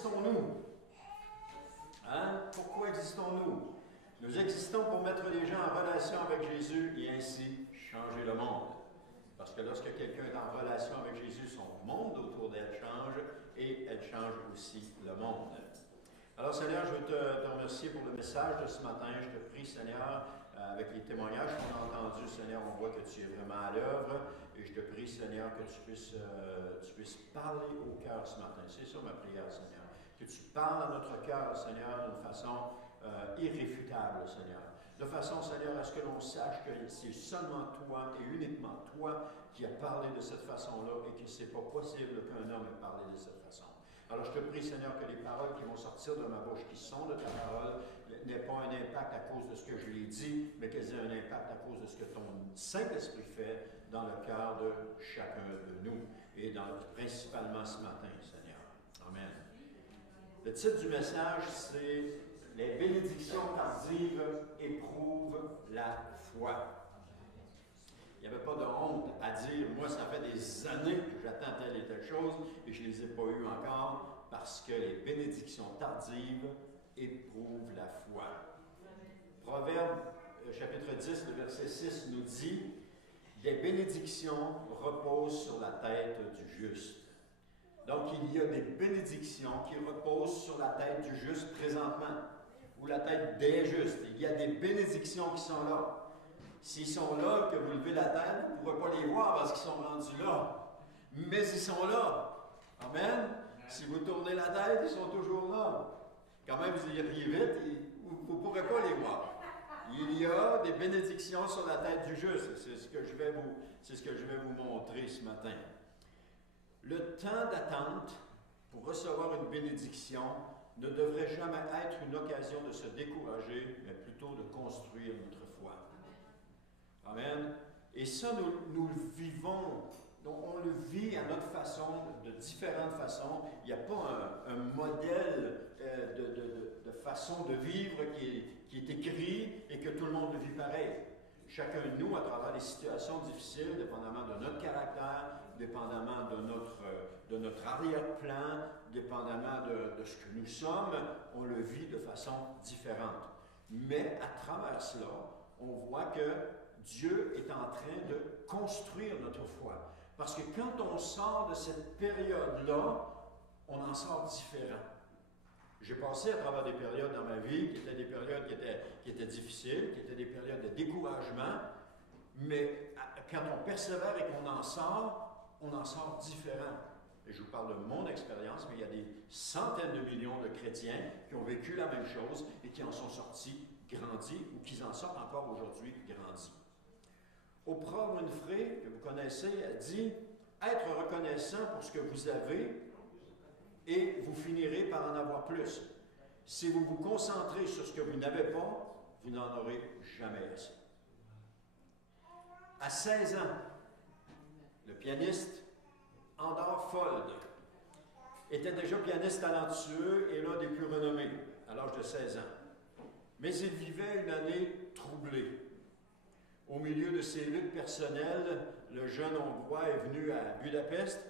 Existons-nous? Hein? Pourquoi existons-nous? Nous existons pour mettre les gens en relation avec Jésus et ainsi changer le monde. Parce que lorsque quelqu'un est en relation avec Jésus, son monde autour d'elle change et elle change aussi le monde. Alors Seigneur, je veux te remercier pour le message de ce matin. Je te prie Seigneur, avec les témoignages qu'on a entendus, Seigneur, on voit que tu es vraiment à l'œuvre. Et je te prie Seigneur que tu puisses parler au cœur ce matin. C'est ça ma prière Seigneur. Que tu parles à notre cœur Seigneur d'une façon irréfutable Seigneur. De façon Seigneur à ce que l'on sache que c'est seulement toi et uniquement toi qui as parlé de cette façon-là et que ce n'est pas possible qu'un homme ait parlé de cette façon. Alors je te prie, Seigneur, que les paroles qui vont sortir de ma bouche, qui sont de ta parole, n'aient pas un impact à cause de ce que je l'ai dit, mais qu'elles aient un impact à cause de ce que ton Saint-Esprit fait dans le cœur de chacun de nous, et principalement ce matin, Seigneur. Amen. Le titre du message, c'est « Les bénédictions tardives éprouvent la foi ». Il n'y avait pas de honte à dire, moi, ça fait des années que j'attends telle et telle chose et je ne les ai pas eues encore parce que les bénédictions tardives éprouvent la foi. Proverbe, chapitre 10, le verset 6 nous dit, des bénédictions reposent sur la tête du juste. Donc, il y a des bénédictions qui reposent sur la tête du juste présentement, ou la tête des justes. Il y a des bénédictions qui sont là. S'ils sont là, que vous levez la tête, vous ne pourrez pas les voir parce qu'ils sont rendus là. Mais ils sont là. Amen. Si vous tournez la tête, ils sont toujours là. Quand même, vous iriez vite, vous ne pourrez pas les voir. Il y a des bénédictions sur la tête du juste. C'est ce que je vais vous montrer ce matin. Le temps d'attente pour recevoir une bénédiction ne devrait jamais être une occasion de se décourager, mais plutôt de construire notre foi. Amen. Et ça, nous le vivons, on le vit à notre façon, de différentes façons. Il n'y a pas un modèle de façon de vivre qui est écrit et que tout le monde le vit pareil. Chacun de nous, à travers les situations difficiles, dépendamment de notre caractère, dépendamment de notre arrière-plan, dépendamment de ce que nous sommes, on le vit de façon différente. Mais à travers cela, on voit que Dieu est en train de construire notre foi. Parce que quand on sort de cette période-là, on en sort différent. J'ai passé à travers des périodes dans ma vie qui étaient des périodes qui étaient difficiles, qui étaient des périodes de découragement, mais quand on persévère et qu'on en sort différent. Et je vous parle de mon expérience, mais il y a des centaines de millions de chrétiens qui ont vécu la même chose et qui en sont sortis grandis ou qui en sortent encore aujourd'hui grandis. Oprah Winfrey, que vous connaissez, a dit « Être reconnaissant pour ce que vous avez et vous finirez par en avoir plus. Si vous vous concentrez sur ce que vous n'avez pas, vous n'en aurez jamais assez. » À 16 ans, le pianiste Andor Fold était déjà pianiste talentueux et l'un des plus renommés à l'âge de 16 ans. Mais il vivait une année troublée. Au milieu de ses luttes personnelles, le jeune Hongrois est venu à Budapest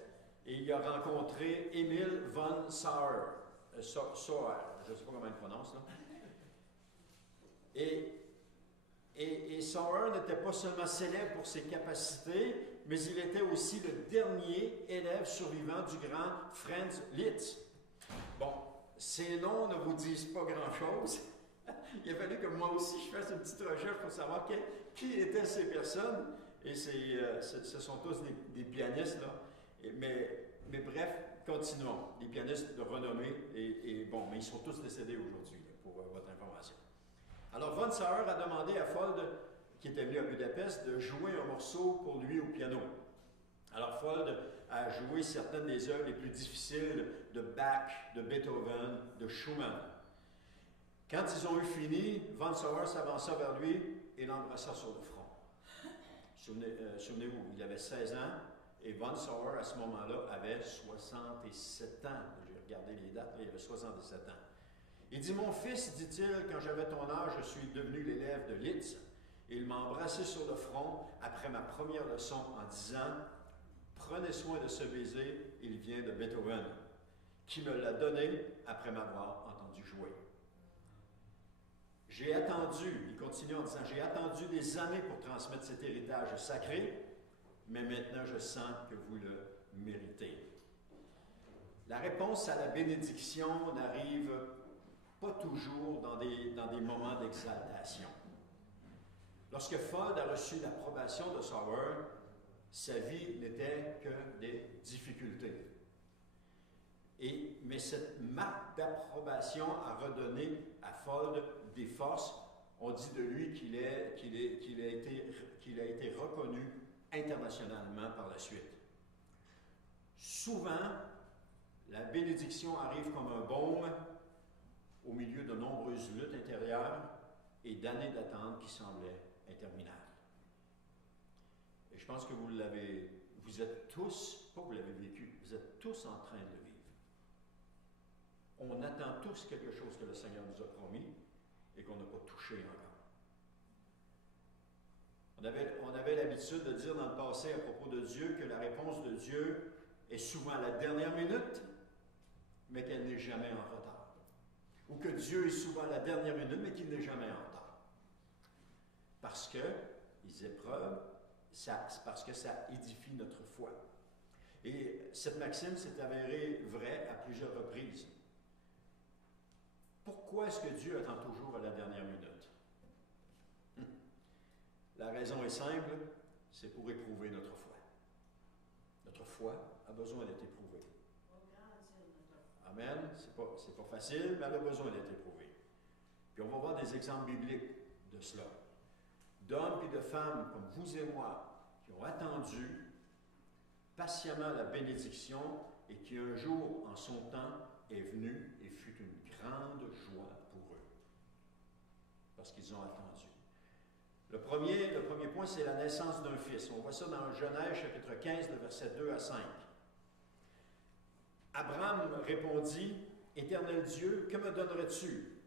et il a rencontré Emil von Sauer. Je ne sais pas comment il prononce, là. Et Sauer n'était pas seulement célèbre pour ses capacités, mais il était aussi le dernier élève survivant du grand Franz Liszt. Bon, ces noms ne vous disent pas grand-chose. Il a fallu que moi aussi je fasse une petite recherche pour savoir qui étaient ces personnes. Et ce sont tous des pianistes, là. Mais bref, continuons. Des pianistes de renommée. Bon, mais ils sont tous décédés aujourd'hui, pour votre information. Alors, von Sauer a demandé à Fold, qui était venu à Budapest, de jouer un morceau pour lui au piano. Alors, Fold a joué certaines des œuvres les plus difficiles de Bach, de Beethoven, de Schumann. Quand ils ont eu fini, von Sauer s'avança vers lui et l'embrassa sur le front. Souvenez-vous, il avait 16 ans et von Sauer, à ce moment-là, avait 67 ans. J'ai regardé les dates, il avait 67 ans. Il dit, « Mon fils, dit-il, quand j'avais ton âge, je suis devenu l'élève de Liszt. » Il m'a embrassé sur le front après ma première leçon en disant, « Prenez soin de ce baiser, il vient de Beethoven. » qui me l'a donné après m'avoir entendu jouer. J'ai attendu, il continue en disant, j'ai attendu des années pour transmettre cet héritage sacré, mais maintenant je sens que vous le méritez. La réponse à la bénédiction n'arrive pas toujours dans des moments d'exaltation. Lorsque Ford a reçu l'approbation de Sauer, sa vie n'était que des difficultés. Mais cette marque d'approbation a redonné à Ford des forces. On dit de lui qu'il a été reconnu internationalement par la suite. Souvent, la bénédiction arrive comme un baume au milieu de nombreuses luttes intérieures et d'années d'attente qui semblaient interminables. Et je pense que vous êtes tous, pas que vous l'avez vécu, vous êtes tous en train de le vivre. On attend tous quelque chose que le Seigneur nous a promis et qu'on n'a pas touché encore. On avait l'habitude de dire dans le passé à propos de Dieu que la réponse de Dieu est souvent à la dernière minute, mais qu'elle n'est jamais en retard. Ou que Dieu est souvent à la dernière minute, mais qu'il n'est jamais en retard. Parce que les épreuves, parce que ça édifie notre foi. Et cette maxime s'est avérée vraie à plusieurs reprises. Pourquoi est-ce que Dieu attend toujours à la dernière minute? La raison est simple, c'est pour éprouver notre foi. Notre foi a besoin d'être éprouvée. Amen. C'est pas facile, mais elle a besoin d'être éprouvée. Puis on va voir des exemples bibliques de cela. D'hommes et de femmes comme vous et moi, qui ont attendu patiemment la bénédiction et qui un jour, en son temps, est venu et fut une grande joie pour eux. Parce qu'ils ont attendu. Le premier point, c'est la naissance d'un fils. On voit ça dans Genèse, chapitre 15, le verset 2 à 5. Abraham répondit, « Éternel Dieu, que me donnerais-tu?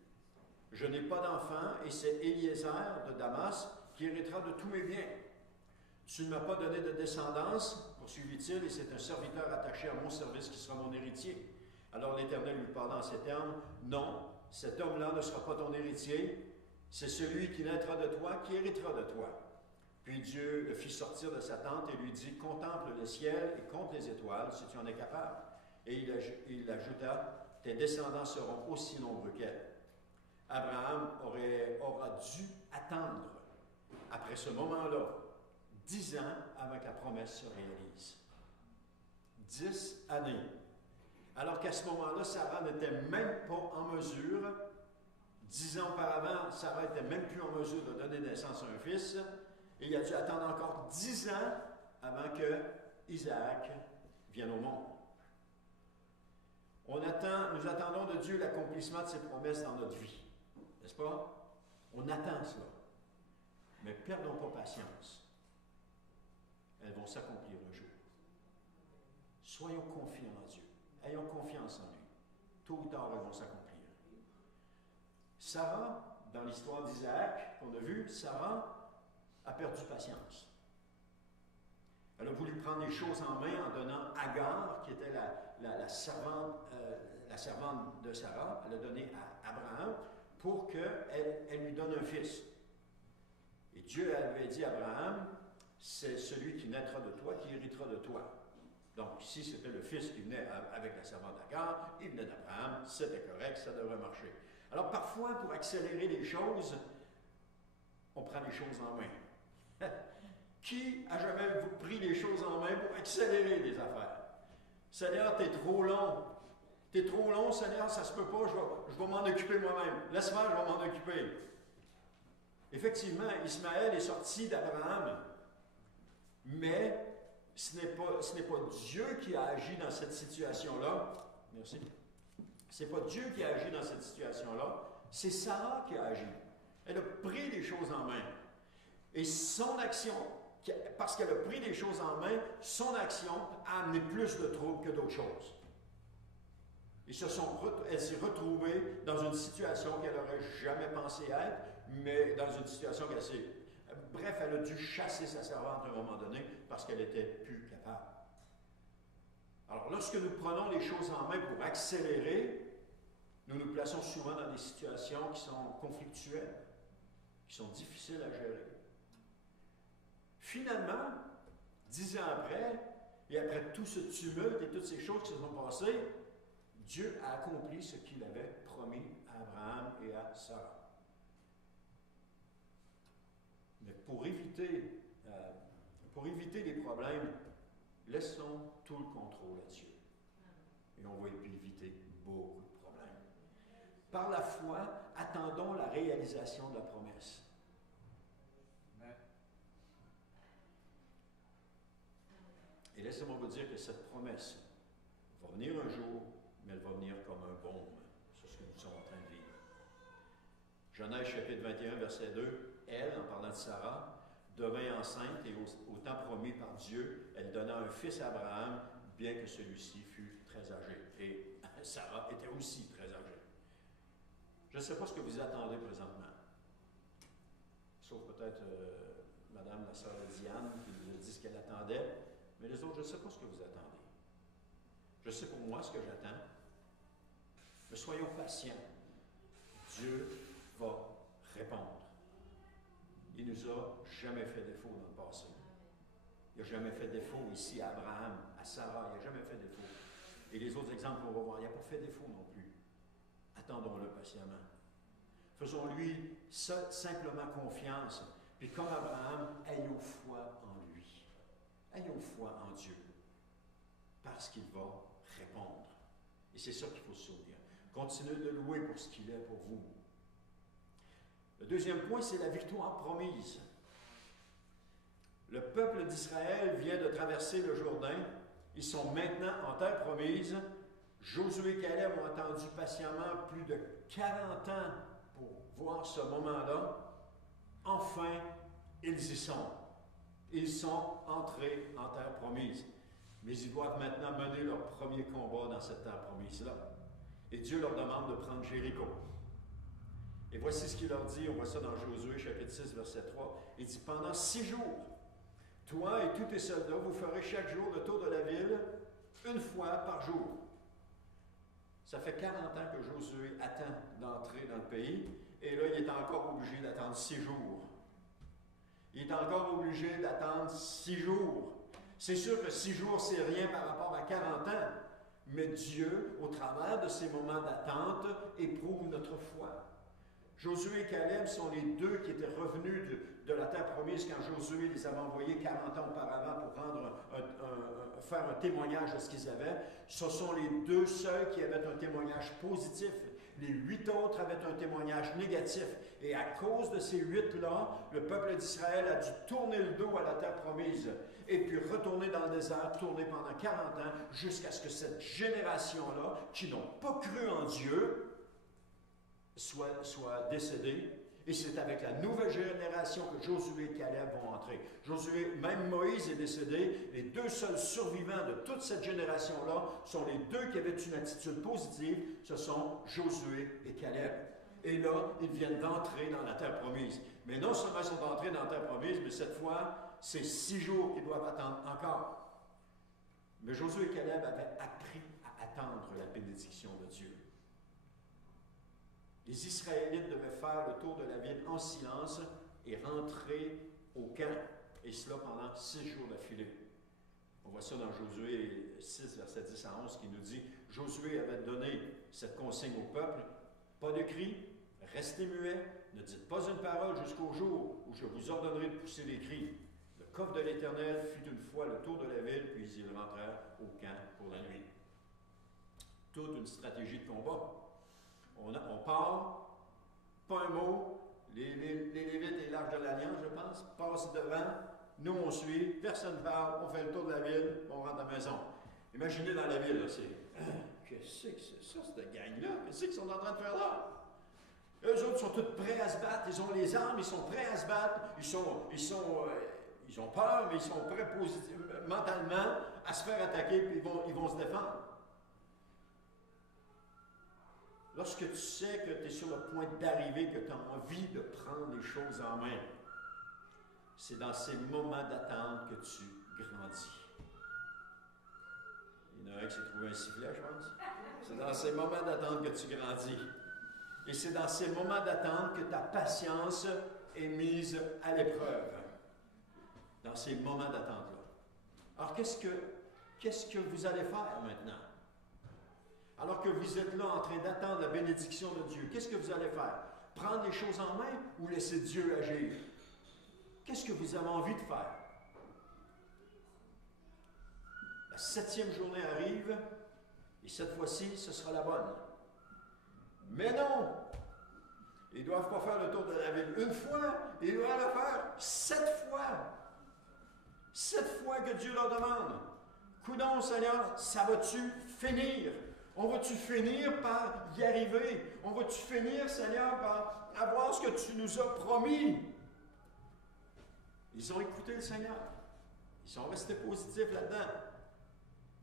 Je n'ai pas d'enfant, et c'est Eliezer de Damas qui héritera de tous mes biens. Tu ne m'as pas donné de descendance, poursuivit-il, et c'est un serviteur attaché à mon service qui sera mon héritier. Alors l'Éternel lui parla en ces termes, « Non, cet homme-là ne sera pas ton héritier, c'est celui qui naîtra de toi, qui héritera de toi. » Puis Dieu le fit sortir de sa tente et lui dit, « Contemple le ciel et compte les étoiles, si tu en es capable. » Et il ajouta, « Tes descendants seront aussi nombreux qu'elle. » Abraham aura dû attendre, après ce moment-là, 10 ans avant que la promesse se réalise. 10 années. Alors qu'à ce moment-là, Sarah n'était même pas en mesure, 10 ans auparavant, Sarah n'était même plus en mesure de donner naissance à un fils, et il a dû attendre encore 10 ans avant que Isaac vienne au monde. Nous attendons de Dieu l'accomplissement de ses promesses dans notre vie. N'est-ce pas? On attend cela. Mais perdons pas patience. Elles vont s'accomplir un jour. Soyons confiants en Dieu. Ayons confiance en lui. Tôt ou tard, elles vont s'accomplir. Sarah, dans l'histoire d'Isaac qu'on a vu, Sarah a perdu patience. Elle a voulu prendre les choses en main en donnant Agar, qui était la servante de Sarah, elle a donné à Abraham pour qu'elle lui donne un fils. Et Dieu avait dit à Abraham, c'est celui qui naîtra de toi, qui héritera de toi. Donc si c'était le fils qui venait avec la servante Agar, il venait d'Abraham, c'était correct, ça devrait marcher. Alors parfois, pour accélérer les choses, on prend les choses en main. Qui a jamais pris les choses en main pour accélérer les affaires? Seigneur, t'es trop long. T'es trop long, Seigneur, ça se peut pas, je vais m'en occuper moi-même. Laisse faire, je vais m'en occuper. Effectivement, Ismaël est sorti d'Abraham, mais ce n'est pas Dieu qui a agi dans cette situation-là. Merci. Ce n'est pas Dieu qui a agi dans cette situation-là, c'est Sarah qui a agi. Elle a pris les choses en main. Et son action, parce qu'elle a pris les choses en main, son action a amené plus de troubles que d'autres choses. Elle s'est retrouvée dans une situation qu'elle n'aurait jamais pensé être, mais dans une situation qu'elle s'est... Bref, elle a dû chasser sa servante à un moment donné parce qu'elle n'était plus capable. Alors, lorsque nous prenons les choses en main pour accélérer, nous nous plaçons souvent dans des situations qui sont conflictuelles, qui sont difficiles à gérer. Finalement, 10 ans après, et après tout ce tumulte et toutes ces choses qui se sont passées, Dieu a accompli ce qu'il avait promis à Abraham et à Sarah. Mais pour éviter les problèmes, laissons tout le contrôle à Dieu. Et on va éviter beaucoup de problèmes. Par la foi, attendons la réalisation de la promesse. Et laissez-moi vous dire que cette promesse va venir un jour, mais elle va venir comme un baume sur ce que nous sommes en train de vivre. Genèse chapitre 21, verset 2, elle, en parlant de Sarah, devint enceinte et au temps promis par Dieu, elle donna un fils à Abraham, bien que celui-ci fût très âgé. Et Sarah était aussi très âgée. Je ne sais pas ce que vous attendez présentement. Sauf peut-être Madame la sœur Diane qui nous a dit ce qu'elle attendait. Mais les autres, je ne sais pas ce que vous attendez. Je sais pour moi ce que j'attends. Mais soyons patients. Dieu va répondre. Il ne nous a jamais fait défaut dans le passé. Il n'a jamais fait défaut ici à Abraham, à Sarah. Il n'a jamais fait défaut. Et les autres exemples qu'on va voir, il n'a pas fait défaut non plus. Attendons-le patiemment. Faisons-lui simplement confiance. Puis comme Abraham, ayons foi en lui. Ayons foi en Dieu. Parce qu'il va répondre. Et c'est ça qu'il faut se souvenir. Continuez de louer pour ce qu'il est pour vous. Le deuxième point, c'est la victoire promise. Le peuple d'Israël vient de traverser le Jourdain. Ils sont maintenant en terre promise. Josué et Caleb ont attendu patiemment plus de 40 ans pour voir ce moment-là. Enfin, ils y sont. Ils sont entrés en terre promise. Mais ils doivent maintenant mener leur premier combat dans cette terre promise-là. Et Dieu leur demande de prendre Jéricho. Et voici ce qu'il leur dit, on voit ça dans Josué chapitre 6, verset 3. Il dit, pendant 6 jours, toi et tous tes soldats, vous ferez chaque jour le tour de la ville, une fois par jour. Ça fait 40 ans que Josué attend d'entrer dans le pays, et là, il est encore obligé d'attendre 6 jours. Il est encore obligé d'attendre 6 jours. C'est sûr que 6 jours, c'est rien par rapport à 40 ans, mais Dieu, au travers de ces moments d'attente, éprouve notre foi. Josué et Caleb sont les deux qui étaient revenus de la terre promise quand Josué les avait envoyés 40 ans auparavant pour faire un témoignage de ce qu'ils avaient. Ce sont les deux seuls qui avaient un témoignage positif. Les 8 autres avaient un témoignage négatif. Et à cause de ces 8-là, le peuple d'Israël a dû tourner le dos à la terre promise et puis retourner dans le désert, tourner pendant 40 ans, jusqu'à ce que cette génération-là, qui n'ont pas cru en Dieu, soit décédée. Et c'est avec la nouvelle génération que Josué et Caleb vont entrer. Josué, même Moïse est décédé. Les deux seuls survivants de toute cette génération-là sont les deux qui avaient une attitude positive. Ce sont Josué et Caleb. Et là, ils viennent d'entrer dans la terre promise. Mais non seulement ils sont entrés dans la terre promise, mais cette fois, c'est 6 jours qu'ils doivent attendre encore. Mais Josué et Caleb avaient appris à attendre la bénédiction de Dieu. Les Israélites devaient faire le tour de la ville en silence et rentrer au camp, et cela pendant 6 jours d'affilée. On voit ça dans Josué 6, verset 10 à 11, qui nous dit « Josué avait donné cette consigne au peuple, pas de cris, restez muets, ne dites pas une parole jusqu'au jour où je vous ordonnerai de pousser des cris. Le coffre de l'Éternel fit une fois le tour de la ville, puis ils rentrèrent au camp pour la nuit. » Toute une stratégie de combat. On part, pas un mot, les Lévites et l'Arche de l'Alliance, je pense, passent devant, nous on suit, personne ne parle, on fait le tour de la ville, on rentre à la maison. Imaginez dans la ville, là, c'est qu'est-ce que c'est ça, cette gang-là? Qu'est-ce qu'ils sont en train de faire là? Eux autres sont tous prêts à se battre, ils ont les armes, ils sont prêts à se battre, ils ont peur, mais ils sont prêts mentalement à se faire attaquer, puis ils vont se défendre. Lorsque tu sais que tu es sur le point d'arriver, que tu as envie de prendre les choses en main, c'est dans ces moments d'attente que tu grandis. Il y Il y en a un qui s'est trouvé un sifflet, je pense. C'est dans ces moments d'attente que tu grandis. Et c'est dans ces moments d'attente que ta patience est mise à l'épreuve. Dans ces moments d'attente-là. Alors, qu'est-ce que vous allez faire maintenant? Alors que vous êtes là en train d'attendre la bénédiction de Dieu, qu'est-ce que vous allez faire? Prendre les choses en main ou laisser Dieu agir? Qu'est-ce que vous avez envie de faire? La 7e journée arrive, et cette fois-ci, ce sera la bonne. Mais non! Ils ne doivent pas faire le tour de la ville une fois, ils doivent le faire 7 fois. 7 fois que Dieu leur demande. Coudonc, Seigneur, ça va-tu finir? On va-tu finir par y arriver? On va-tu finir, Seigneur, par avoir ce que tu nous as promis? Ils ont écouté le Seigneur. Ils sont restés positifs là-dedans.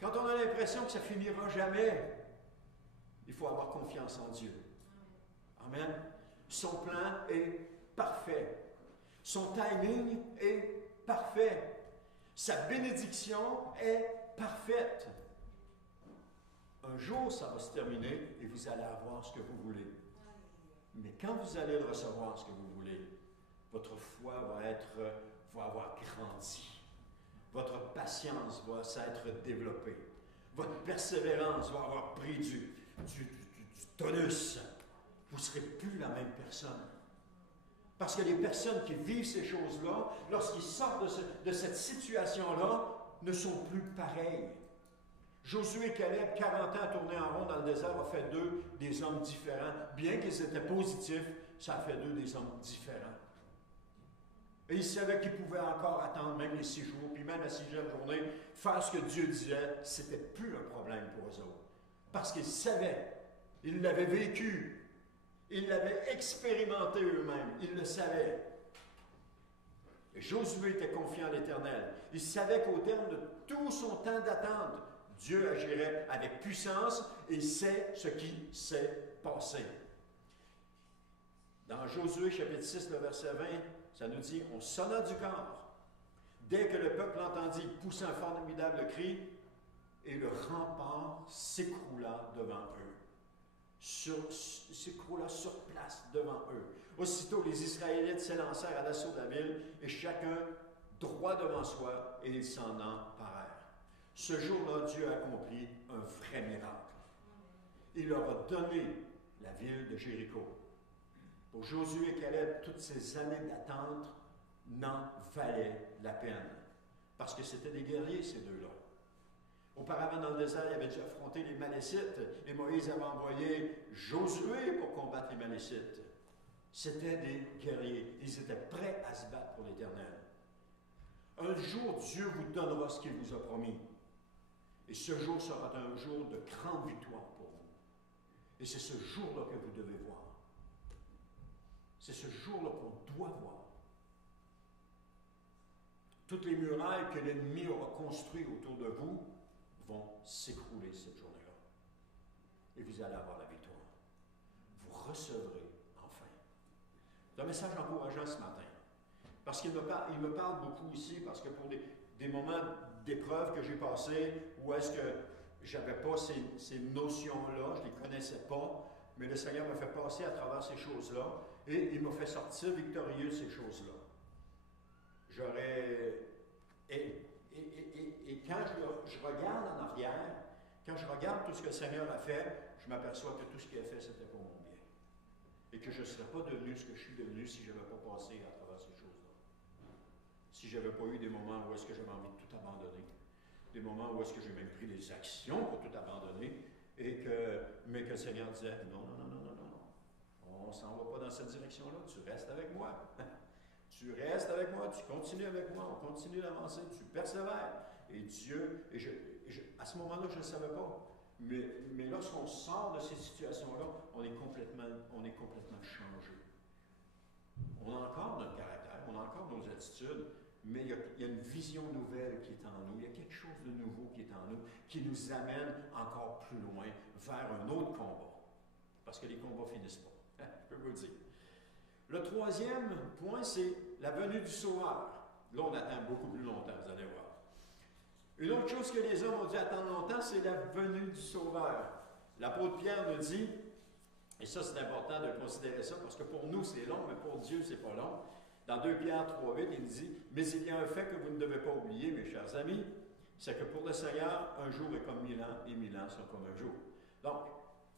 Quand on a l'impression que ça finira jamais, il faut avoir confiance en Dieu. Amen. Son plan est parfait. Son timing est parfait. Sa bénédiction est parfaite. Un jour, ça va se terminer et vous allez avoir ce que vous voulez. Mais quand vous allez recevoir ce que vous voulez, votre foi va avoir grandi. Votre patience va s'être développée. Votre persévérance va avoir pris du tonus. Vous ne serez plus la même personne. Parce que les personnes qui vivent ces choses-là, lorsqu'ils sortent de cette situation-là, ne sont plus pareilles. Josué et Caleb, 40 ans tournés en rond dans le désert, a fait d'eux des hommes différents. Bien qu'ils étaient positifs, ça a fait d'eux des hommes différents. Et ils savaient qu'ils pouvaient encore attendre même les 6 jours, puis même la 6e journée, faire ce que Dieu disait, c'était plus un problème pour eux autres. Parce qu'ils savaient, ils l'avaient vécu, ils l'avaient expérimenté eux-mêmes, ils le savaient. Et Josué était confiant en l'Éternel. Il savait qu'au terme de tout son temps d'attente, Dieu agirait avec puissance et sait ce qui s'est passé. Dans Josué chapitre 6, le verset 20, ça nous dit, on sonna du corps. Dès que le peuple l'entendit, il poussa un formidable cri et le rempart s'écroula devant eux. S'écroula sur place devant eux. Aussitôt, les Israélites s'élancèrent à l'assaut de la ville et chacun droit devant soi et ils s'en emparèrent. Ce jour-là, Dieu a accompli un vrai miracle. Il leur a donné la ville de Jéricho. Pour Josué et Caleb, toutes ces années d'attente n'en valaient la peine. Parce que c'était des guerriers, ces deux-là. Auparavant, dans le désert, ils avaient dû affronter les Malécites. Et Moïse avait envoyé Josué pour combattre les Malécites. C'était des guerriers. Ils étaient prêts à se battre pour l'Éternel. Un jour, Dieu vous donnera ce qu'il vous a promis. Et ce jour sera un jour de grande victoire pour vous. Et c'est ce jour-là que vous devez voir. C'est ce jour-là qu'on doit voir. Toutes les murailles que l'ennemi aura construites autour de vous vont s'écrouler cette journée-là. Et vous allez avoir la victoire. Vous recevrez enfin. C'est un message encourageant ce matin. Parce qu'il me parle beaucoup ici, parce que pour des moments d'épreuve que j'ai passés, où est-ce que je n'avais pas ces notions-là, je ne les connaissais pas, mais le Seigneur m'a fait passer à travers ces choses-là, et il m'a fait sortir victorieux de ces choses-là. Et quand je regarde en arrière, quand je regarde tout ce que le Seigneur a fait, je m'aperçois que tout ce qu'il a fait, c'était pour mon bien. Et que je ne serais pas devenu ce que je suis devenu si je n'avais pas passé à travers ces choses-là. Si je n'avais pas eu des moments où est-ce que j'avais envie de tout abandonner. Des moments où est-ce que j'ai même pris des actions pour tout abandonner, mais que le Seigneur disait, non, on ne s'en va pas dans cette direction-là, tu restes avec moi. Tu restes avec moi, tu continues avec moi, on continue d'avancer, tu persévères. Et Dieu, à ce moment-là, je ne le savais pas. Mais lorsqu'on sort de ces situations-là, on est complètement changé. On a encore notre caractère, on a encore nos attitudes, mais il y a une vision nouvelle qui est en nous. Il y a quelque chose de nouveau qui est en nous, qui nous amène encore plus loin, vers un autre combat. Parce que les combats ne finissent pas. Je peux vous le dire. Le 3e point, c'est la venue du Sauveur. Là, on attend beaucoup plus longtemps, vous allez voir. Une autre chose que les hommes ont dû attendre longtemps, c'est la venue du Sauveur. L'apôtre Pierre nous dit, et ça c'est important de considérer ça, parce que pour nous c'est long, mais pour Dieu c'est pas long. Dans 2 Pierre 3,8, il nous dit, mais il y a un fait que vous ne devez pas oublier, mes chers amis, c'est que pour le Seigneur, un jour est comme 1000 ans, et 1000 ans sont comme un jour. Donc,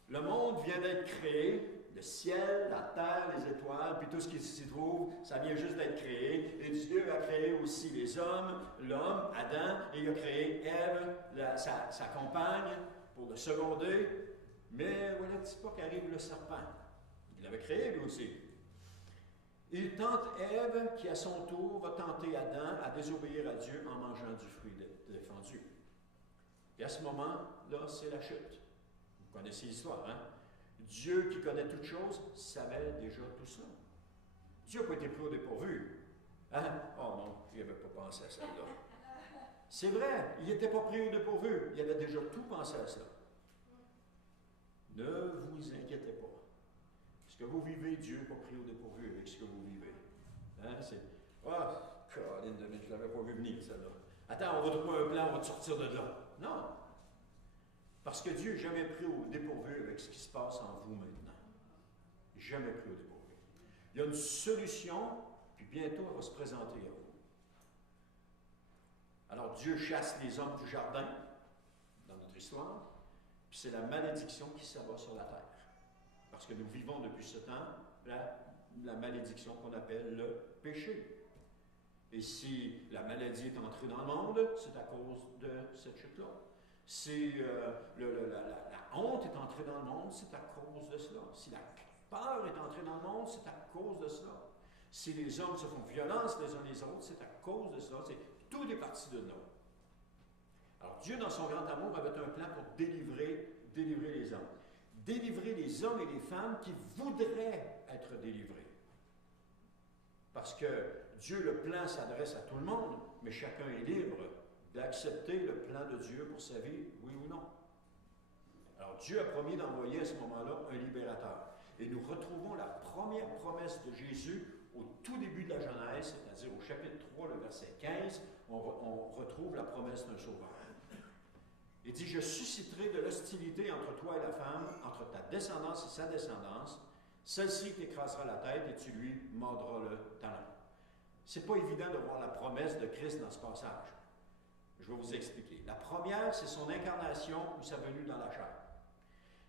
le monde vient d'être créé, le ciel, la terre, les étoiles, puis tout ce qui s'y trouve, ça vient juste d'être créé. Et Dieu a créé aussi les hommes, l'homme, Adam, et il a créé Ève, sa compagne, pour le seconder. Mais voilà, dis pas qu'arrive le serpent. Il l'avait créé lui aussi. Il tente Ève, qui à son tour va tenter Adam à désobéir à Dieu en mangeant du fruit défendu. Et à ce moment-là, c'est la chute. Vous connaissez l'histoire, hein? Dieu qui connaît toutes choses savait déjà tout ça. Dieu n'a pas été pris au dépourvu. Hein? Oh non, il n'avait pas pensé à ça là. C'est vrai, il n'était pas pris au dépourvu. Il avait déjà tout pensé à ça. Ne vous inquiétez pas. Ce que vous vivez, Dieu n'est pas pris au dépourvu avec ce que vous vivez. Hein? C'est Caroline, je ne l'avais pas vu venir, celle-là. Attends, on va trouver un plan, on va te sortir de là. Non. Parce que Dieu n'est jamais pris au dépourvu avec ce qui se passe en vous maintenant. Jamais pris au dépourvu. Il y a une solution, puis bientôt elle va se présenter à vous. Alors Dieu chasse les hommes du jardin, dans notre histoire, puis c'est la malédiction qui s'abat sur la terre. Parce que nous vivons depuis ce temps la malédiction qu'on appelle le péché. Et si la maladie est entrée dans le monde, c'est à cause de cette chute-là. Si la honte est entrée dans le monde, c'est à cause de cela. Si la peur est entrée dans le monde, c'est à cause de cela. Si les hommes se font violence les uns les autres, c'est à cause de cela. Tout est parti de là. Alors Dieu, dans son grand amour, avait un plan pour délivrer les hommes. Délivrer les hommes et les femmes qui voudraient être délivrés. Parce que Dieu, le plan s'adresse à tout le monde, mais chacun est libre d'accepter le plan de Dieu pour sa vie, oui ou non. Alors Dieu a promis d'envoyer à ce moment-là un libérateur. Et nous retrouvons la première promesse de Jésus au tout début de la Genèse, c'est-à-dire au chapitre 3, le verset 15, on retrouve la promesse d'un sauveur. Il dit, je susciterai de l'hostilité entre toi et la femme, entre ta descendance et sa descendance. Celle-ci t'écrasera la tête et tu lui mordras le talon. C'est pas évident de voir la promesse de Christ dans ce passage. Je vais vous expliquer. La première, c'est son incarnation ou sa venue dans la chair.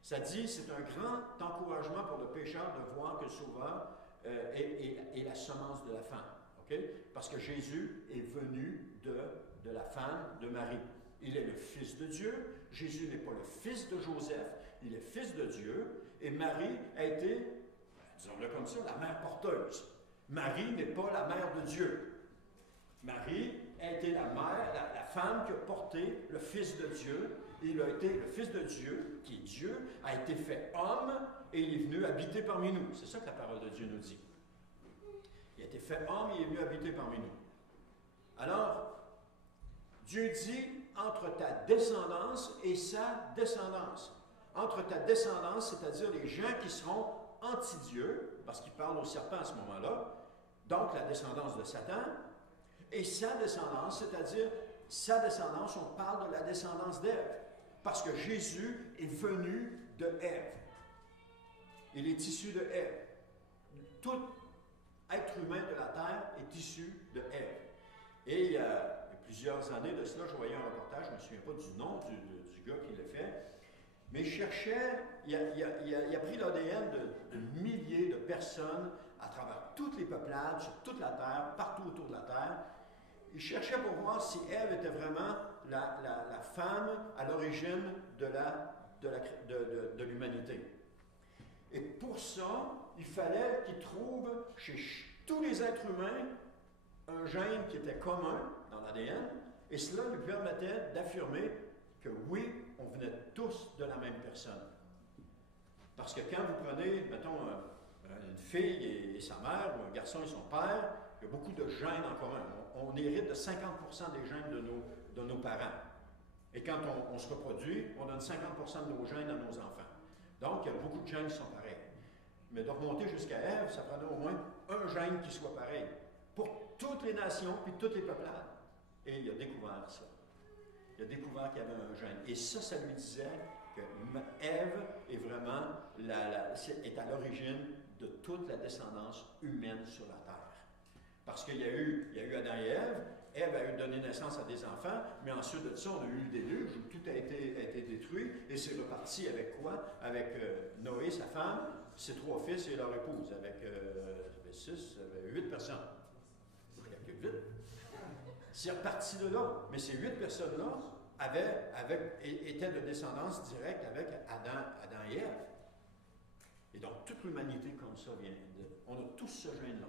Ça dit, c'est un grand encouragement pour le pécheur de voir que le Sauveur est la semence de la femme. Okay? Parce que Jésus est venu de la femme de Marie. Il est le Fils de Dieu. Jésus n'est pas le fils de Joseph, il est Fils de Dieu. Et Marie a été, disons-le comme ça, la mère porteuse. Marie n'est pas la mère de Dieu. Marie a été la mère, la femme qui a porté le Fils de Dieu. Il a été le Fils de Dieu, qui est Dieu, a été fait homme et il est venu habiter parmi nous. C'est ça que la parole de Dieu nous dit. Il a été fait homme et il est venu habiter parmi nous. Alors, Dieu dit entre ta descendance et sa descendance. Entre ta descendance, c'est-à-dire les gens qui seront anti-Dieu, parce qu'il parle au serpent à ce moment-là, donc la descendance de Satan, et sa descendance, c'est-à-dire sa descendance, on parle de la descendance d'Ève, parce que Jésus est venu de Ève. Il est issu de Ève. Tout être humain de la terre est issu de Ève. Et il y a plusieurs années de cela, je voyais un reportage, je ne me souviens pas du nom du gars qui l'a fait, mais il cherchait, il a pris l'ADN de milliers de personnes à travers toutes les peuplades, sur toute la terre, partout autour de la terre. Il cherchait pour voir si Ève était vraiment la femme à l'origine de l'humanité. Et pour ça, il fallait qu'il trouve chez tous les êtres humains un gène qui était commun dans l'ADN, et cela lui permettait d'affirmer que oui, on venait tous de la même personne. Parce que quand vous prenez, mettons, une fille et sa mère, ou un garçon et son père, il y a beaucoup de gènes en commun. On hérite de 50% des gènes de nos parents. Et quand on se reproduit, on donne 50% de nos gènes à nos enfants. Donc, il y a beaucoup de gènes qui sont pareils. Mais de remonter jusqu'à Ève, ça prenait au moins un gène qui soit pareil. Pour toutes les nations, puis toutes les peuplades. Et il a découvert ça. Il a découvert qu'il y avait un gène. Et ça lui disait que Ève est vraiment est à l'origine de toute la descendance humaine sur la terre. Parce qu'il y a eu Adam et Ève. Ève a eu donné naissance à des enfants, mais ensuite de ça, on a eu le déluge où tout a été détruit, et c'est reparti avec quoi? Avec Noé, sa femme, ses 3 fils et leur épouse, avec 8 personnes. Je calcule vite. C'est reparti de là, mais ces 8 personnes-là étaient de descendance directe avec Adam et Ève. Et donc, toute l'humanité comme ça vient de... On a tous ce gène-là.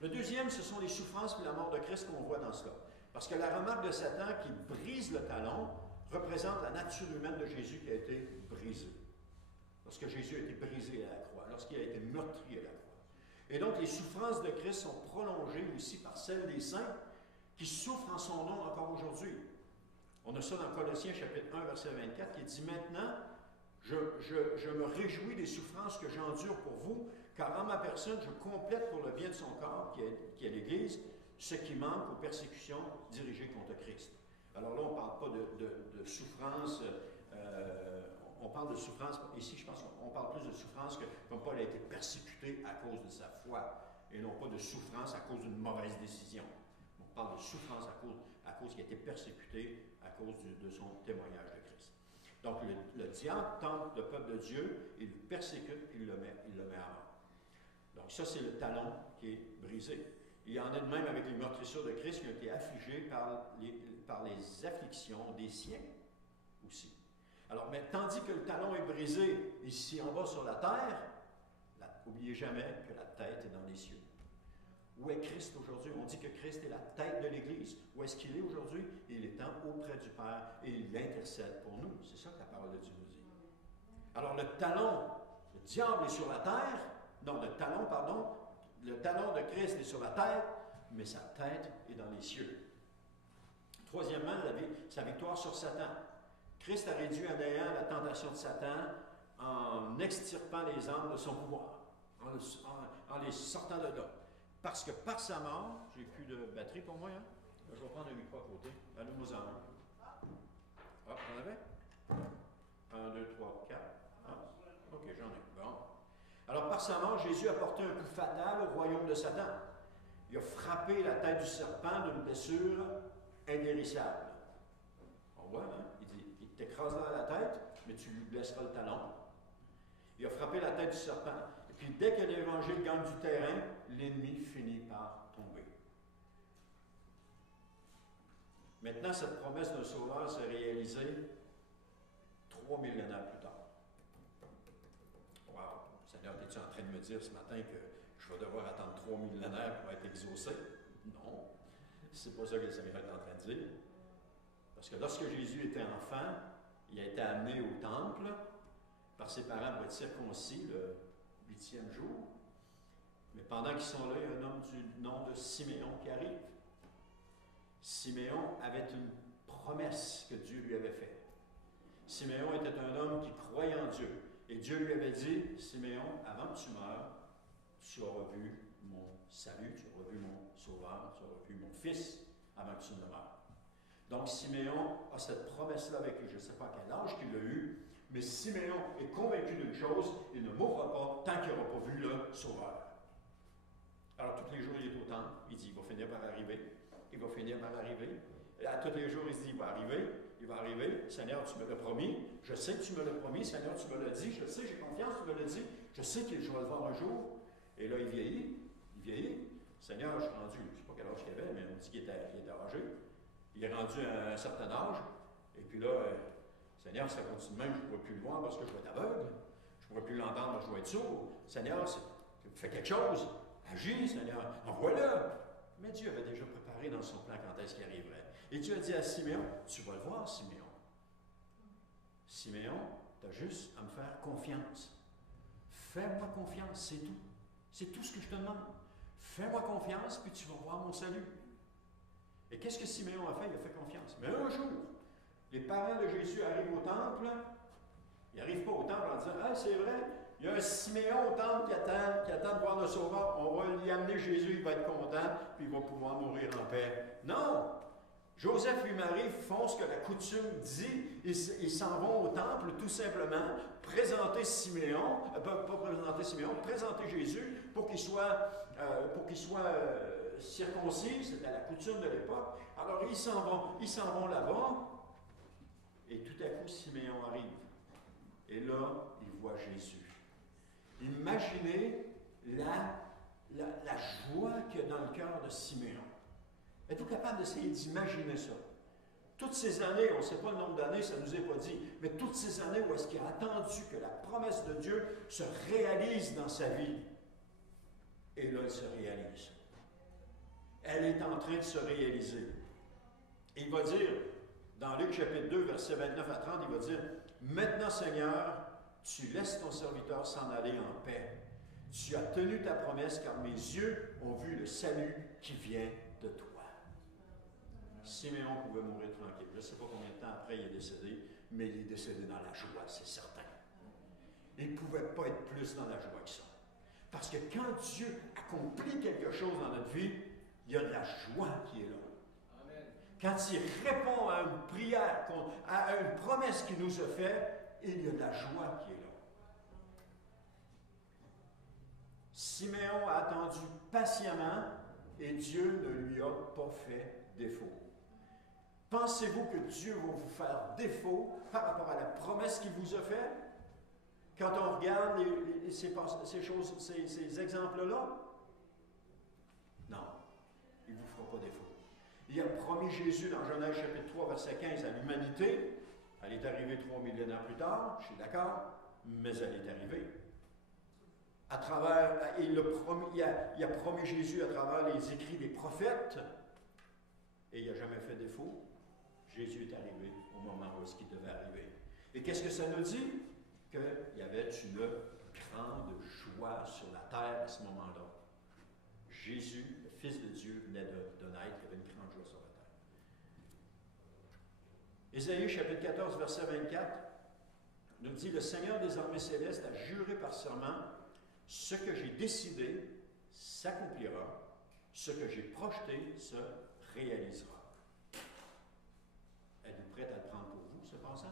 Le deuxième, ce sont les souffrances et la mort de Christ qu'on voit dans cela. Parce que la remarque de Satan qui brise le talon représente la nature humaine de Jésus qui a été brisée. Lorsque Jésus a été brisé à la croix, lorsqu'il a été meurtri à la croix. Et donc, les souffrances de Christ sont prolongées aussi par celles des saints qui souffrent en son nom encore aujourd'hui. On a ça dans Colossiens chapitre 1, verset 24, qui dit « Maintenant, je me réjouis des souffrances que j'endure pour vous, car en ma personne, je complète pour le bien de son corps, qui est l'Église, ce qui manque aux persécutions dirigées contre Christ. » Alors là, on ne parle pas de souffrance, on parle de souffrance, ici je pense qu'on parle plus de souffrance que comme Paul a été persécuté à cause de sa foi, et non pas de souffrance à cause d'une mauvaise décision. On parle de souffrance à cause qu'il a été persécuté à cause de son témoignage de Christ. Donc le diable tente le peuple de Dieu, il le persécute, puis il le met à mort. Donc ça, c'est le talon qui est brisé. Il y en a de même avec les meurtrissures de Christ qui ont été affligés par les afflictions des siens aussi. Alors, mais tandis que le talon est brisé ici en bas sur la terre, n'oubliez jamais que la tête est dans les cieux. Où est Christ aujourd'hui? On dit que Christ est la tête de l'Église. Où est-ce qu'il est aujourd'hui? Il est auprès du Père et il intercède pour nous. C'est ça que la parole de Dieu nous dit. Alors le talon, le diable est sur la terre, non, le talon de Christ est sur la terre, mais sa tête est dans les cieux. Troisièmement, sa victoire sur Satan. Christ a réduit à néant la tentation de Satan en extirpant les âmes de son pouvoir, en les sortant de là. Parce que par sa mort, j'ai plus de batterie pour moi, hein? Je vais prendre le micro à côté. Allume-moi en un. Ah, t'en avais? 1, 2, 3, 4. Ah, ok, j'en ai. Bon. Alors, par sa mort, Jésus a porté un coup fatal au royaume de Satan. Il a frappé la tête du serpent d'une blessure indérissable. On voit, hein? Il dit, il t'écrasera la tête, mais tu lui blesseras le talon. Il a frappé la tête du serpent. Et puis, dès que l'Évangile gagne du terrain, l'ennemi finit par tomber. Maintenant, cette promesse d'un sauveur s'est réalisée 3 millénaires plus tard. Wow! Seigneur, es-tu en train de me dire ce matin que je vais devoir attendre 3 millénaires pour être exaucé? Non. C'est pas ça que le Seigneur est en train de dire. Parce que lorsque Jésus était enfant, il a été amené au temple par ses parents pour être circoncis le 8e jour. Mais pendant qu'ils sont là, il y a un homme du nom de Siméon qui arrive. Siméon avait une promesse que Dieu lui avait faite. Siméon était un homme qui croyait en Dieu. Et Dieu lui avait dit, Siméon, avant que tu meurs, tu auras vu mon salut, tu auras vu mon sauveur, tu auras vu mon fils avant que tu ne meurs. Donc Siméon a cette promesse-là avec lui. Je ne sais pas à quel âge qu'il l'a eu, mais Siméon est convaincu d'une chose, il ne mourra pas tant qu'il n'aura pas vu le sauveur. Alors tous les jours, il est au temple, il dit, il va finir par arriver, il va finir par arriver. Et à tous les jours, il se dit, il va arriver, Seigneur, tu me l'as promis, je sais que tu me l'as promis, Seigneur, tu me l'as dit, je sais, j'ai confiance, tu me l'as dit, je sais que je vais le voir un jour. Et là, il vieillit. Seigneur, je suis rendu, je ne sais pas quel âge il avait, mais on dit qu'il était âgé. Il est rendu à un certain âge, et puis là, Seigneur, ça continue même, je ne pourrai plus le voir parce que je vais être aveugle, je ne pourrai plus l'entendre parce que je vais être sourd. Seigneur, fais quelque chose, agis, Seigneur, envoie-le. Mais Dieu avait déjà préparé dans son plan quand est-ce qu'il arriverait. Et Dieu a dit à Siméon, tu vas le voir, Siméon. Siméon, tu as juste à me faire confiance. Fais-moi confiance, c'est tout. C'est tout ce que je te demande. Fais-moi confiance, puis tu vas voir mon salut. Et qu'est-ce que Siméon a fait? Il a fait confiance. Mais un jour, les parents de Jésus arrivent au temple. Ils n'arrivent pas au temple en disant, ah, c'est vrai, il y a un Siméon au temple qui attend de voir le Sauveur. On va lui amener Jésus, il va être content, puis il va pouvoir mourir en paix. Non! Joseph et Marie font ce que la coutume dit. Ils s'en vont au temple tout simplement, présenter Siméon, pas présenter Siméon, présenter Jésus pour qu'il soit, circoncis. C'était la coutume de l'époque. Alors ils s'en vont là-bas. Et tout à coup, Siméon arrive. Et là, il voit Jésus. Imaginez la joie qu'il y a dans le cœur de Siméon. Êtes-vous capable d'essayer d'imaginer ça? Toutes ces années, on ne sait pas le nombre d'années, ça ne nous est pas dit, mais toutes ces années où est-ce qu'il a attendu que la promesse de Dieu se réalise dans sa vie. Et là, elle se réalise. Elle est en train de se réaliser. Et il va dire, dans Luc chapitre 2, versets 29 à 30, il va dire, « Maintenant, Seigneur, tu laisses ton serviteur s'en aller en paix. Tu as tenu ta promesse, car mes yeux ont vu le salut qui vient de toi. » Siméon pouvait mourir tranquille. Je ne sais pas combien de temps après il est décédé, mais il est décédé dans la joie, c'est certain. Il ne pouvait pas être plus dans la joie que ça. Parce que quand Dieu accomplit quelque chose dans notre vie, il y a de la joie qui est là. Amen. Quand il répond à une prière, à une promesse qu'il nous a faite, il y a de la joie qui est là. Siméon a attendu patiemment et Dieu ne lui a pas fait défaut. Pensez-vous que Dieu va vous faire défaut par rapport à la promesse qu'il vous a faite? Quand on regarde ces exemples-là? Non, il ne vous fera pas défaut. Il a promis Jésus dans Genèse chapitre 3, verset 15 à l'humanité. Elle est arrivée 3 millénaires plus tard, je suis d'accord, mais elle est arrivée. À travers, il a promis Jésus à travers les écrits des prophètes, et il n'a jamais fait défaut. Jésus est arrivé au moment où il devait arriver. Et qu'est-ce que ça nous dit? Qu'il y avait une grande joie sur la terre à ce moment-là. Jésus, le Fils de Dieu, venait de naître, il y avait une grande joie sur la terre. Ésaïe chapitre 14, verset 24, nous dit, « Le Seigneur des armées célestes a juré par serment, ce que j'ai décidé s'accomplira, ce que j'ai projeté se réalisera. » Êtes-vous prête à le prendre pour vous, ce passage?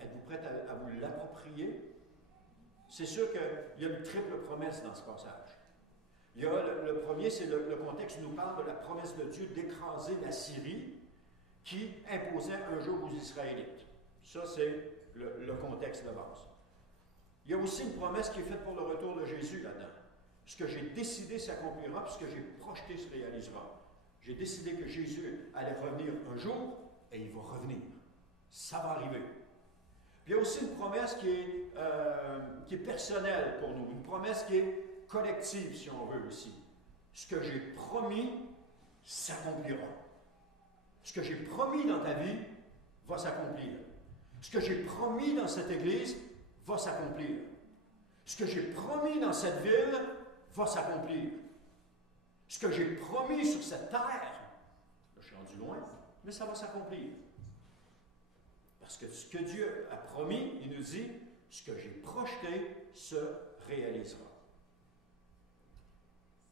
Êtes-vous prête à vous l'approprier? C'est sûr qu'il y a une triple promesse dans ce passage. Il y a le premier, c'est le contexte nous parle de la promesse de Dieu d'écraser la Syrie qui imposait un jour aux Israélites. Ça, c'est le contexte de base. Il y a aussi une promesse qui est faite pour le retour de Jésus là-dedans. Ce que j'ai décidé s'accomplira, puis ce que j'ai projeté se réalisera. J'ai décidé que Jésus allait revenir un jour, et il va revenir. Ça va arriver. Puis il y a aussi une promesse qui est personnelle pour nous, une promesse qui est collective, si on veut aussi. Ce que j'ai promis s'accomplira. Ce que j'ai promis dans ta vie va s'accomplir. Ce que j'ai promis dans cette église va s'accomplir. Ce que j'ai promis dans cette ville va s'accomplir. Ce que j'ai promis sur cette terre, là, je suis rendu loin, mais ça va s'accomplir. Parce que ce que Dieu a promis, il nous dit, ce que j'ai projeté se réalisera.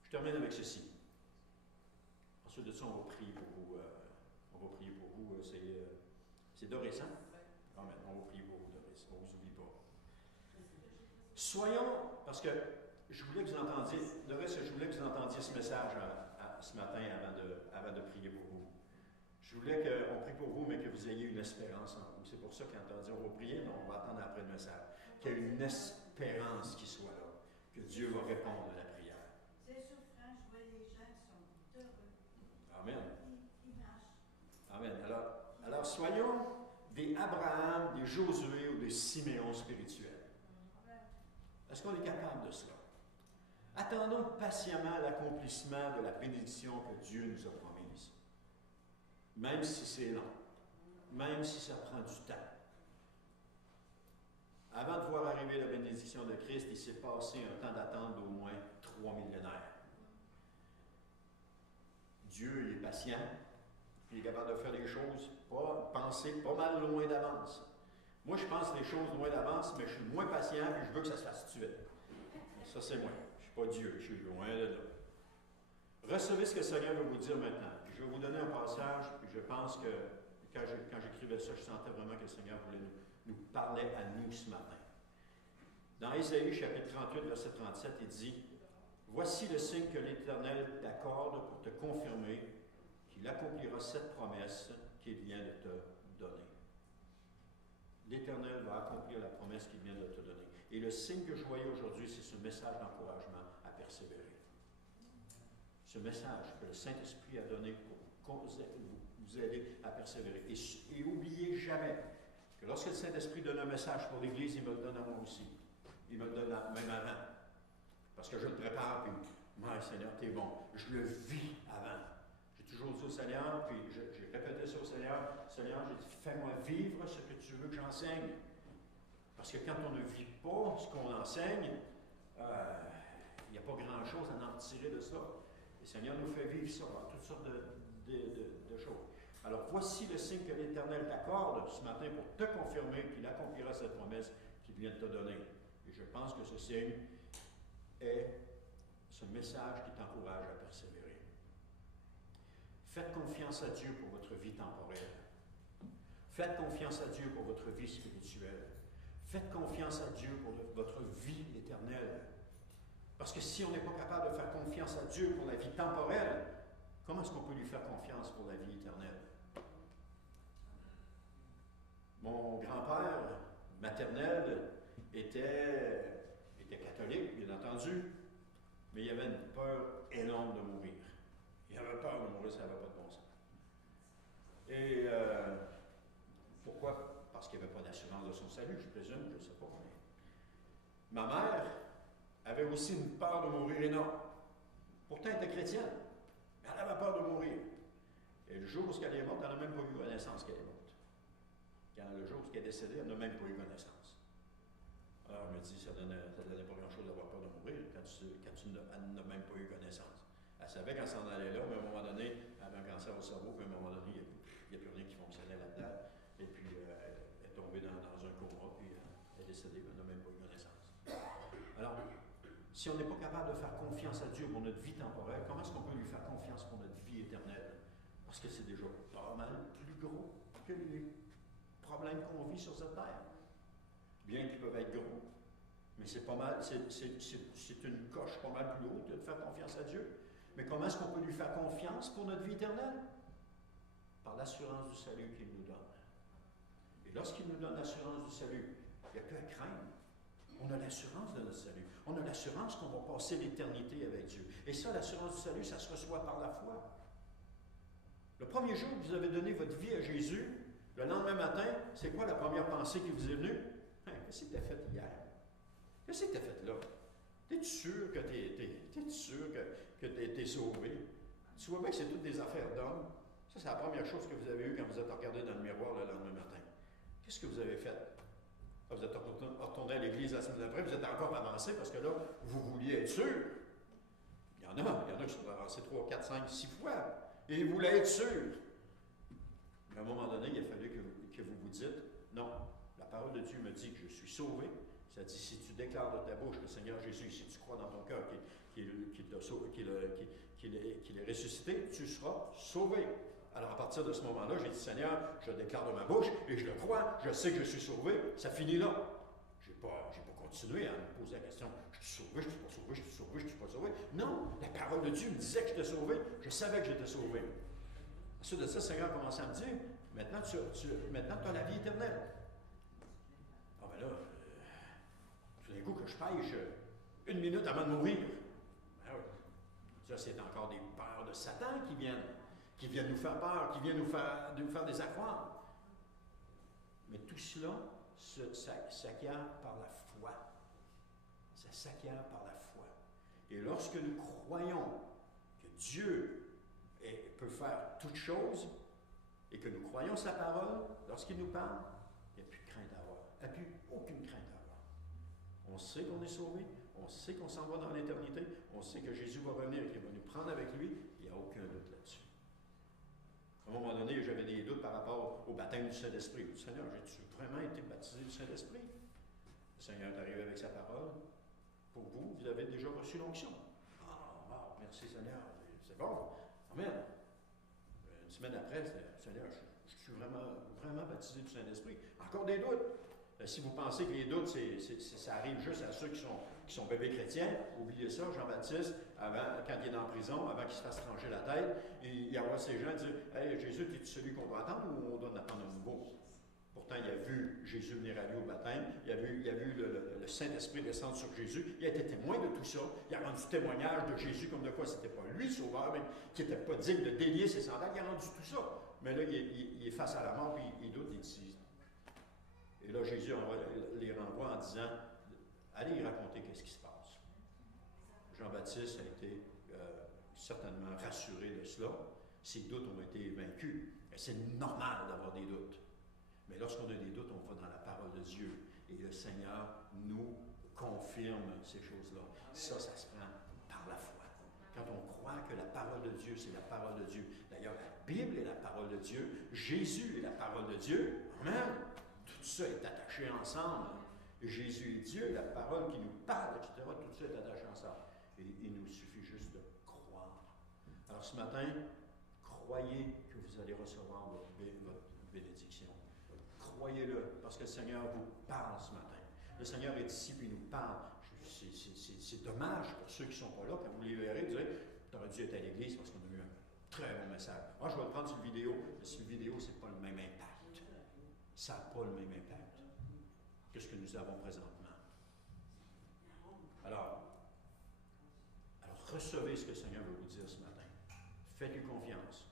Je termine avec ceci. Ensuite de ça, on va prier pour vous. C'est Doris, hein? Amen. On va prier pour vous, Doris. On ne vous oublie pas. Soyons, parce que je voulais que vous entendiez, Doris, je voulais que vous entendiez ce message ce matin avant de prier pour vous. Je voulais qu'on prie pour vous, mais que vous ayez une espérance en vous. C'est pour ça qu'on a dit on va prier, mais on va attendre après le message. Qu'il y ait une espérance qui soit là, que Dieu va répondre à la prière. C'est souffrant, je vois les gens qui sont heureux. Amen. Ils marchent. Amen. Alors soyons des Abraham, des Josué ou des Siméon spirituels. Est-ce qu'on est capable de cela? Attendons patiemment l'accomplissement de la bénédiction que Dieu nous a promise. Même si c'est long, même si ça prend du temps. Avant de voir arriver la bénédiction de Christ, il s'est passé un temps d'attente d'au moins 3 millénaires. Dieu il est patient, il est capable de faire des choses, penser pas mal loin d'avance. Moi, je pense les choses loin d'avance, mais je suis moins patient et je veux que ça se fasse tout de suite. Ça, c'est moi. Je ne suis pas Dieu, je suis loin de là. Recevez ce que le Seigneur veut vous dire maintenant. Je je vais vous donner un passage, puis je pense que quand j'écrivais ça, je sentais vraiment que le Seigneur voulait nous parler à nous ce matin. Dans Ésaïe, chapitre 38, verset 37, il dit « Voici le signe que l'Éternel t'accorde pour te confirmer qu'il accomplira cette promesse qu'il vient de te donner. » L'Éternel va accomplir la promesse qu'il vient de te donner. Et le signe que je voyais aujourd'hui, c'est ce message d'encouragement à persévérer. Ce message que le Saint-Esprit a donné pour vous aider à persévérer. Et n'oubliez jamais que lorsque le Saint-Esprit donne un message pour l'Église, il me le donne à moi aussi. Il me le donne même avant. Parce que je le prépare, puis moi, Seigneur, t'es bon. Je le vis avant. J'ai toujours dit au Seigneur, puis j'ai répété ça au Seigneur, Seigneur, j'ai dit, fais-moi vivre ce que tu veux que j'enseigne. Parce que quand on ne vit pas ce qu'on enseigne, il n'y a pas grand-chose à en tirer de ça. Le Seigneur nous fait vivre ça, toutes sortes de choses. Alors, voici le signe que l'Éternel t'accorde ce matin pour te confirmer qu'il accomplira cette promesse qu'il vient de te donner. Et je pense que ce signe est ce message qui t'encourage à persévérer. Faites confiance à Dieu pour votre vie temporelle. Faites confiance à Dieu pour votre vie spirituelle. Faites confiance à Dieu pour votre vie éternelle. Parce que si on n'est pas capable de faire confiance à Dieu pour la vie temporelle, comment est-ce qu'on peut lui faire confiance pour la vie éternelle? Mon grand-père maternel était catholique, bien entendu, mais il avait une peur énorme de mourir. Il avait peur de mourir, ça n'avait pas de bon sens. Et pourquoi? Parce qu'il n'y avait pas d'assurance de son salut, je présume, je ne sais pas. Mais ma mère avait aussi une peur de mourir énorme. Pourtant, elle était chrétienne, mais elle avait peur de mourir. Et le jour où elle est morte, elle n'a même pas eu connaissance qu'elle est morte. Quand le jour où elle est décédée, elle n'a même pas eu connaissance. Alors, elle me dit, ça donnait pas grand-chose d'avoir peur de mourir quand elle n'a même pas eu connaissance. Elle savait qu'elle s'en allait là, mais à un moment donné, elle avait un cancer au cerveau, puis à un moment donné, il n'y a plus rien qui fonctionnait là-dedans. Et puis, elle est tombée dans un coma, puis elle est décédée, mais elle n'a même pas eu connaissance. Alors, si on n'est pas capable de faire confiance à Dieu pour notre vie temporaire, comment est-ce qu'on peut lui faire confiance pour notre vie éternelle? Parce que c'est déjà pas mal plus gros que les problèmes qu'on vit sur cette terre. Bien qu'ils peuvent être gros. Mais c'est pas mal, c'est une coche pas mal plus haute de faire confiance à Dieu. Mais comment est-ce qu'on peut lui faire confiance pour notre vie éternelle? Par l'assurance du salut qu'il nous donne. Et lorsqu'il nous donne l'assurance du salut, il n'y a plus à craindre. On a l'assurance de notre salut. On a l'assurance qu'on va passer l'éternité avec Dieu. Et ça, l'assurance du salut, ça se reçoit par la foi. Le premier jour que vous avez donné votre vie à Jésus, le lendemain matin, c'est quoi la première pensée qui vous est venue? Qu'est-ce que tu as fait hier? Qu'est-ce que tu as fait là? Es-tu sûr que tu as été sauvé? Tu vois bien que c'est toutes des affaires d'hommes. Ça, c'est la première chose que vous avez eue quand vous êtes regardé dans le miroir le lendemain matin. Qu'est-ce que vous avez fait? Vous êtes retourné à l'église la semaine d'après, vous êtes encore avancé parce que là, vous vouliez être sûr. Il y en a qui sont avancés 3, 4, 5, 6 fois. Et ils voulaient être sûrs. Mais à un moment donné, il a fallu que vous vous dites, non, la parole de Dieu me dit que je suis sauvé. Ça dit, si tu déclares de ta bouche le Seigneur Jésus, si tu crois dans ton cœur qu'il est ressuscité, tu seras sauvé. Alors à partir de ce moment-là, j'ai dit, Seigneur, je déclare de ma bouche et je le crois, je sais que je suis sauvé, ça finit là. Je n'ai pas continué à me poser la question, je suis sauvé, je ne suis pas sauvé, je suis sauvé, je ne suis pas sauvé. Non, la parole de Dieu me disait que j'étais sauvé, je savais que j'étais sauvé. Ensuite de ça, le Seigneur a commencé à me dire, maintenant tu as la vie éternelle. Ah ben là, tout d'un coup que je pêche 1 minute avant de mourir. Ben oui. Ça, c'est encore des peurs de Satan qui viennent nous faire peur, qui viennent nous faire désaccroître. Mais tout cela s'acquiert par la foi. Ça s'acquiert par la foi. Et lorsque nous croyons que Dieu peut faire toutes choses, et que nous croyons sa parole, lorsqu'il nous parle, il n'y a plus de crainte à avoir. Il n'y a plus aucune crainte à avoir. On sait qu'on est sauvé, on sait qu'on s'en va dans l'éternité, on sait que Jésus va revenir et qu'il va nous prendre avec lui, il n'y a aucun doute là-dessus. À un moment donné, j'avais des doutes par rapport au baptême du Saint-Esprit. Seigneur, j'ai-tu vraiment été baptisé du Saint-Esprit? Le Seigneur est arrivé avec sa parole. Pour vous, vous avez déjà reçu l'onction. Ah, wow, merci Seigneur, c'est bon. Amen. semaine après, Seigneur, je suis vraiment baptisé du Saint-Esprit. Encore des doutes. Si vous pensez que les doutes, ça arrive juste à ceux qui sont bébés chrétiens, oubliez ça, Jean-Baptiste, quand il est en prison, avant qu'il se fasse trancher la tête, il y aura ces gens qui disent « Hey, Jésus, es-tu celui qu'on doit attendre ou on doit en attendre un nouveau? » Pourtant, il a vu Jésus venir à lui au baptême, il a vu le Saint-Esprit descendre sur Jésus, il a été témoin de tout ça, il a rendu témoignage de Jésus comme de quoi c'était pas lui, sauveur, mais qui n'était pas digne de délier ses sandales, il a rendu tout ça. Mais là, il est face à la mort, puis il doute, il dit. Et là, Jésus les renvoie en disant, allez y raconter qu'est-ce qui se passe. Jean-Baptiste a été certainement rassuré de cela, ses doutes ont été vaincus. Et c'est normal d'avoir des doutes. Mais lorsqu'on a des doutes, on va dans la parole de Dieu. Et le Seigneur nous confirme ces choses-là. Ça se prend par la foi. Quand on croit que la parole de Dieu, c'est la parole de Dieu. D'ailleurs, la Bible est la parole de Dieu. Jésus est la parole de Dieu. Amen. Tout ça est attaché ensemble. Jésus est Dieu, la parole qui nous parle, etc. Tout ça est attaché ensemble. Et il nous suffit juste de croire. Alors ce matin, croyez que vous allez recevoir votre bénédiction. Croyez-le, parce que le Seigneur vous parle ce matin. Le Seigneur est ici, puis il nous parle. C'est dommage pour ceux qui ne sont pas là, quand vous les verrez, vous direz, tu aurais dû être à l'église parce qu'on a eu un très bon message. Moi, je vais le prendre sur vidéo, mais sur vidéo, ce n'est pas le même impact. Ça n'a pas le même impact que ce que nous avons présentement. Alors, recevez ce que le Seigneur veut vous dire ce matin. Faites-lui confiance.